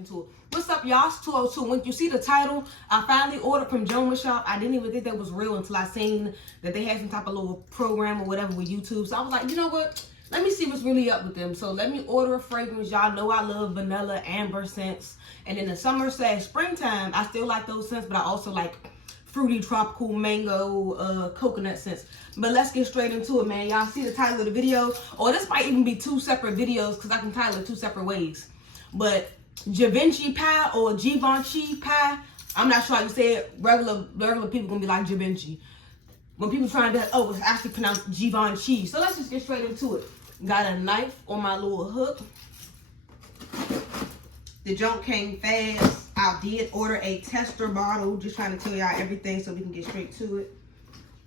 into it. What's up, y'all? It's 202. When you see the title, I finally ordered from Jomashop. I didn't even think that was real until I seen that they had some type of little program or whatever with YouTube. So I was like, you know what? Let me see what's really up with them. So let me order a fragrance. Y'all know I love vanilla, amber scents. And in the summer/springtime, I still like those scents, but I also like fruity, tropical, mango, coconut scents. But let's get straight into it, man. Y'all see the title of the video? Or this might even be two separate videos because I can title it two separate ways. But Givenchi Pi or Givenchi Pi, I'm not sure how you say it. Regular people gonna be like Givenchy. When people trying to, oh, it's actually pronounced Givenchy. So let's just get straight into it. Got a knife on my little hook. The junk came fast. I did order a tester bottle. Just trying to tell y'all everything so we can get straight to it.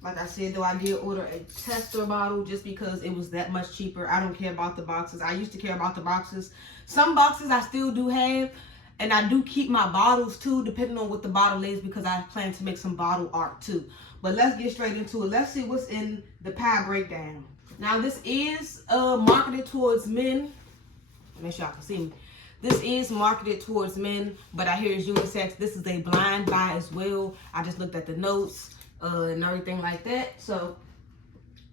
Like I said, though, I did order a tester bottle just because it was that much cheaper. I don't care about the boxes. I used to care about the boxes. Some boxes I still do have. And I do keep my bottles, too, depending on what the bottle is, because I plan to make some bottle art, too. But let's get straight into it. Let's see what's in the pie breakdown. Now, this is marketed towards men. Make sure y'all can see me. This is marketed towards men, but I hear it's unisex. This is a blind buy as well. I just looked at the notes and everything like that. So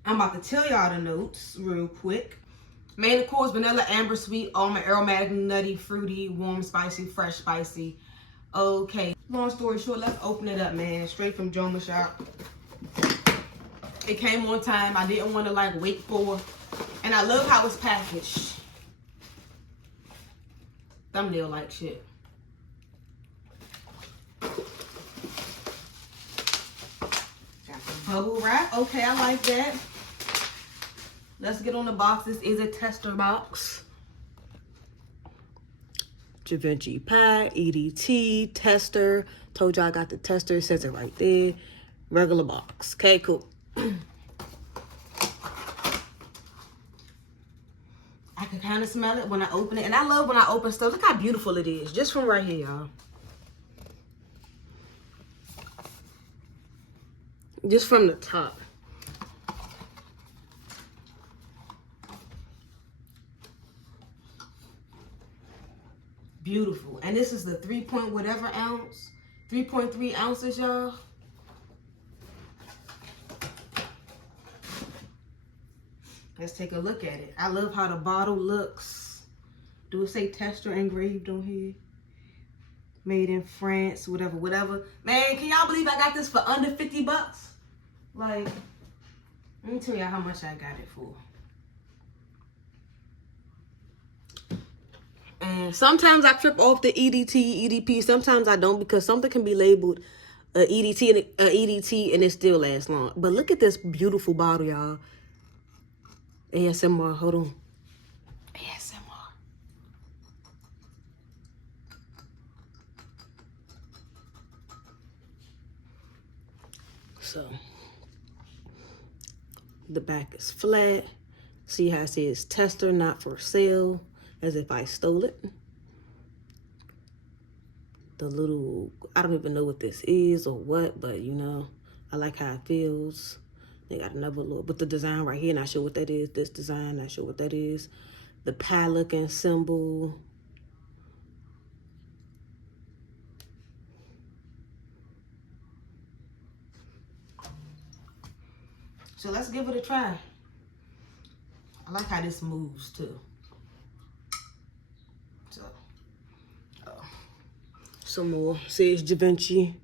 I'm about to tell y'all the notes real quick. Main course, vanilla, amber, sweet, almond, aromatic, nutty, fruity, warm, spicy, fresh, spicy. Okay. Long story short, let's open it up, man. Straight from Jomashop. It came on time. I didn't want to like wait for. And I love how it's packaged. Thumbnail like shit. Got the bubble wrap. Okay, I like that. Let's get on the box. This is a tester box. Givenchi Pi, EDT, tester. Told you I got the tester. It says it right there. Regular box. Okay, cool. I can kind of smell it when I open it. And I love when I open stuff. Look how beautiful it is. Just from right here, y'all. Just from the top. Beautiful. And this is the 3-point whatever ounce. 3.3 ounces, y'all. Let's take a look at it. I love how the bottle looks. Do it say tester engraved on here? Made in France, whatever, whatever. Man, can y'all believe I got this for under 50 bucks? Like, let me tell y'all how much I got it for. And sometimes I trip off the EDT, EDP. Sometimes I don't because something can be labeled EDT and it still lasts long. But look at this beautiful bottle, y'all. ASMR, hold on. ASMR. So, the back is flat. See how it says tester, not for sale, as if I stole it. The little, I don't even know what this is or what, but you know, I like how it feels. They got another little, but the design right here, not sure what that is. This design, not sure what that is. The pie looking symbol. So let's give it a try. I like how this moves too. So, some more. Says Givenchy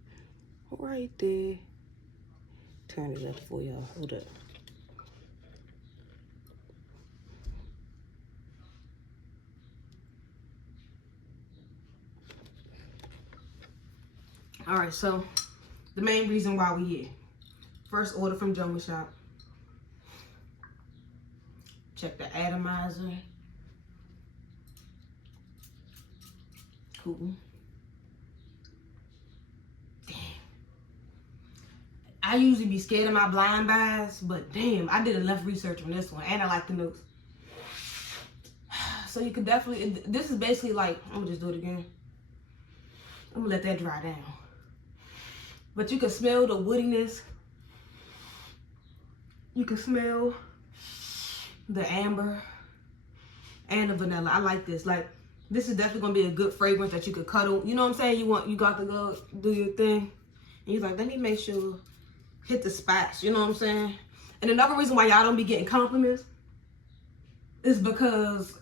right there. Turn it up for y'all. Hold up. All right, so the main reason why we here. First order from Jomashop. Check the atomizer. Cool. I usually be scared of my blind buys, but damn, I did enough research on this one, and I like the notes. So you can definitely, this is basically like, I'm gonna just do it again. I'm gonna let that dry down. But you can smell the woodiness. You can smell the amber and the vanilla. I like this. Like, This is definitely gonna be a good fragrance that you could cuddle. You know what I'm saying? You got to go do your thing. And you're like, let me make sure, hit the spots. You know what I'm saying? And another reason why y'all don't be getting compliments is because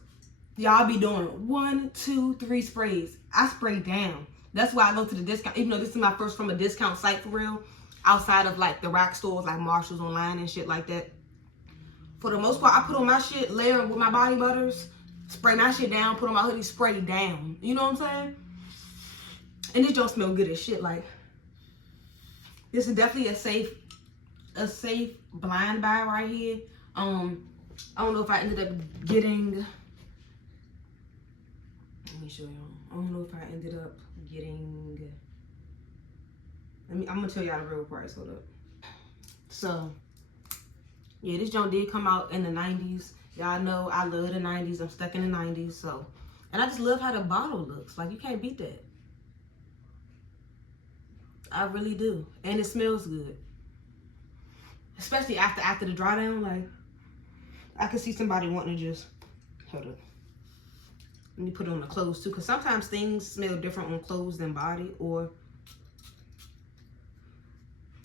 y'all be doing 1, 2, 3 sprays. I spray down. That's why I go to the discount, even though this is my first from a discount site for real, outside of like the rack stores like Marshall's online and shit like that. For the most part, I put on my shit, layer with my body butters, spray my shit down, put on my hoodie, spray down. You know what I'm saying? And it don't smell good as shit. Like, this is definitely a safe blind buy right here. I don't know if I ended up getting, let me show y'all. I don't know if I ended up getting, I'm gonna tell y'all the real price. Hold up. So, yeah, this joint did come out in the 90s. Y'all know I love the 90s. I'm stuck in the 90s. So, and I just love how the bottle looks. Like, you can't beat that. I really do. And it smells good. Especially after the dry down. Like, I could see somebody wanting to just, hold up. Let me put it on the clothes too. Because sometimes things smell different on clothes than body.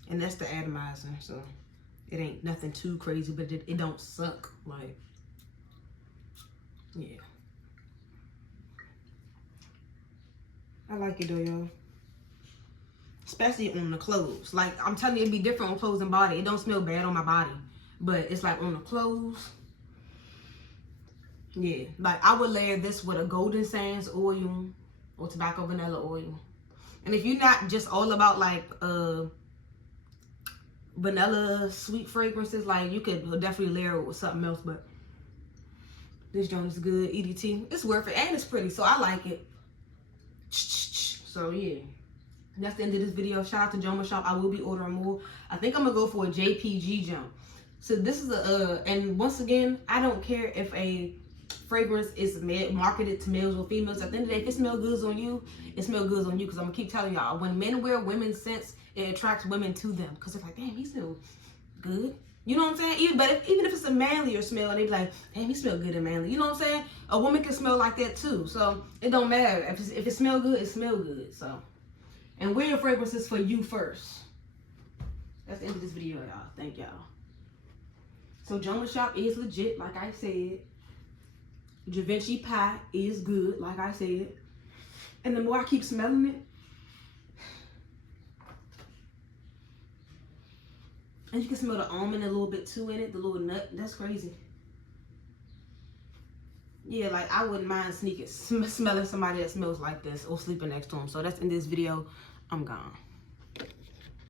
And that's the atomizer. So, it ain't nothing too crazy, but it don't suck. Like, yeah. I like it though, y'all. Especially on the clothes. Like, I'm telling you, it'd be different on clothes and body. It don't smell bad on my body. But it's like on the clothes. Yeah. Like, I would layer this with a golden sands oil or tobacco vanilla oil. And if you're not just all about like vanilla sweet fragrances, like, you could definitely layer it with something else. But this joint is good. EDT. It's worth it. And it's pretty. So I like it. So yeah. That's the end of this video. Shout out to Jomashop. I will be ordering more. I think I'm gonna go for a JPG jump. So this is and once again, I don't care if a fragrance is marketed to males or females. At the end of the day, if it smells good on you, it smells good on you. Because I'm gonna keep telling y'all, when men wear women's scents, it attracts women to them. Because they're like, damn, he smells good. You know what I'm saying? Even if it's a manlier smell, and they be like, damn, he smell good and manly. You know what I'm saying? A woman can smell like that too. So it don't matter. If it smells good, it smells good. So. And wear your fragrances for you first. That's the end of this video, y'all. Thank y'all. So Jomashop is legit, like I said. Givenchi Pi is good, like I said. And the more I keep smelling it, and you can smell the almond a little bit too in it, the little nut. That's crazy. Yeah, like, I wouldn't mind smelling somebody that smells like this or sleeping next to them. So that's in this video. I'm gone.